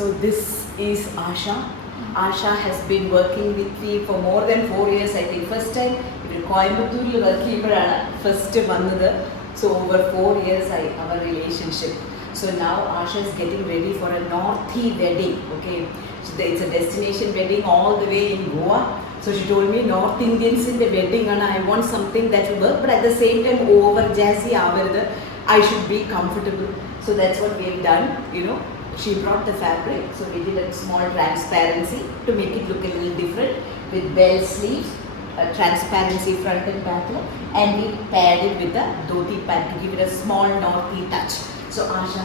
So this is Asha. Asha has been working with me for more than 4 years. I think first time Coimbatore work ചെയ്യുമ്പോഴാണ് first വന്നത്. So over 4 years our relationship. So now Asha is getting ready for a Northie wedding. Okay, so it's a destination wedding all the way in Goa. So she told me North Indians in the wedding and I want something that will work, but at the same time over jazzy avaradu. I should be comfortable. So that's what we've done. You know, she brought the fabric, so we did a small transparency to make it look a little different with bell sleeves, transparency front and back, and we paired it with the dhoti pant to give it a small Northie touch. So Asha,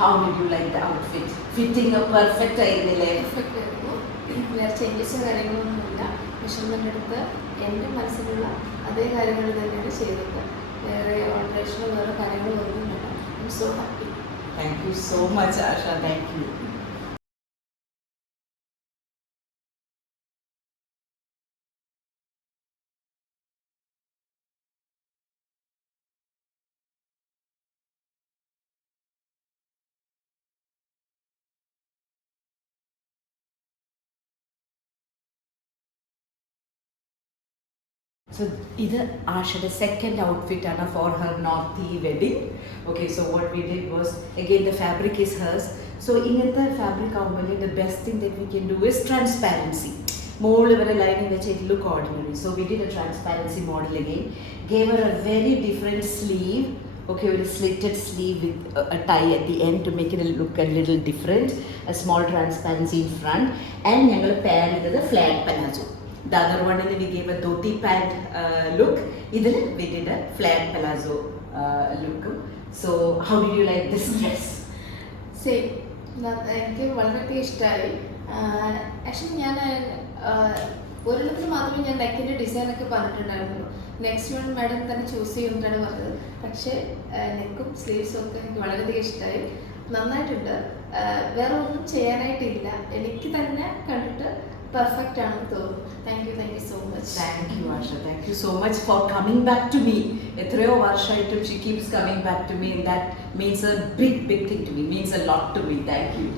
how did you like the outfit? Fitting a perfect ആയിരുന്നില്ലേ? Perfect ആയിരുന്നു. വേറെ changes കാര്യങ്ങളൊന്നുമില്ല. Measurement എടുത്ത് എൻ്റെ മനസ്സിലുള്ള അതേ കാര്യങ്ങൾ തന്നെയാണ് ചെയ്തത്. വേറെ ഓൾട്രേഷനോ വേറെ കാര്യങ്ങളോ ഒന്നുമില്ല. I M so happy. Thank you so much, Asha. Thank you. So this is Asha's second outfit for her Northie wedding. Okay, so what we did was, again the fabric is hers. So in the fabric the best thing that we can do is transparency. More over a lining which it look ordinary. So we did a transparency model again. Gave her a very different sleeve. Okay, with a slitted sleeve with a tie at the end to make it look a little different. A small transparency in front, and we paired it with a flat palazzo. The other one we gave a dhoti pant look. This we did a flat palazzo look. So how did you like this dress? Same എനിക്ക് വളരെയധികം ഇഷ്ടമായി. Actually ഞാൻ ഒരിടത്തിൽ മാത്രമേ ഞാൻ നെക്കിൻ്റെ ഡിസൈനൊക്കെ പറഞ്ഞിട്ടുണ്ടായിരുന്നു. Next one madam തന്നെ ചൂസ് ചെയ്യുന്നതാണ് പറഞ്ഞത്. പക്ഷേ നെക്കും സ്ലീവ്സും ഒക്കെ എനിക്ക് വളരെയധികം ഇഷ്ടമായി. നന്നായിട്ടുണ്ട്. വേറെ ഒന്നും ചെയ്യാനായിട്ടില്ല. എനിക്ക് തന്നെ കണ്ടിട്ട് പെർഫെക്റ്റ് ആണെന്ന് തോന്നുന്നു. Thank you so much. Thank you, Asha. Thank you so much for coming back to me. എത്രയോ വർഷമായിട്ടും she keeps coming back to me, and that means a big thing to me. Means a lot to me. Thank you.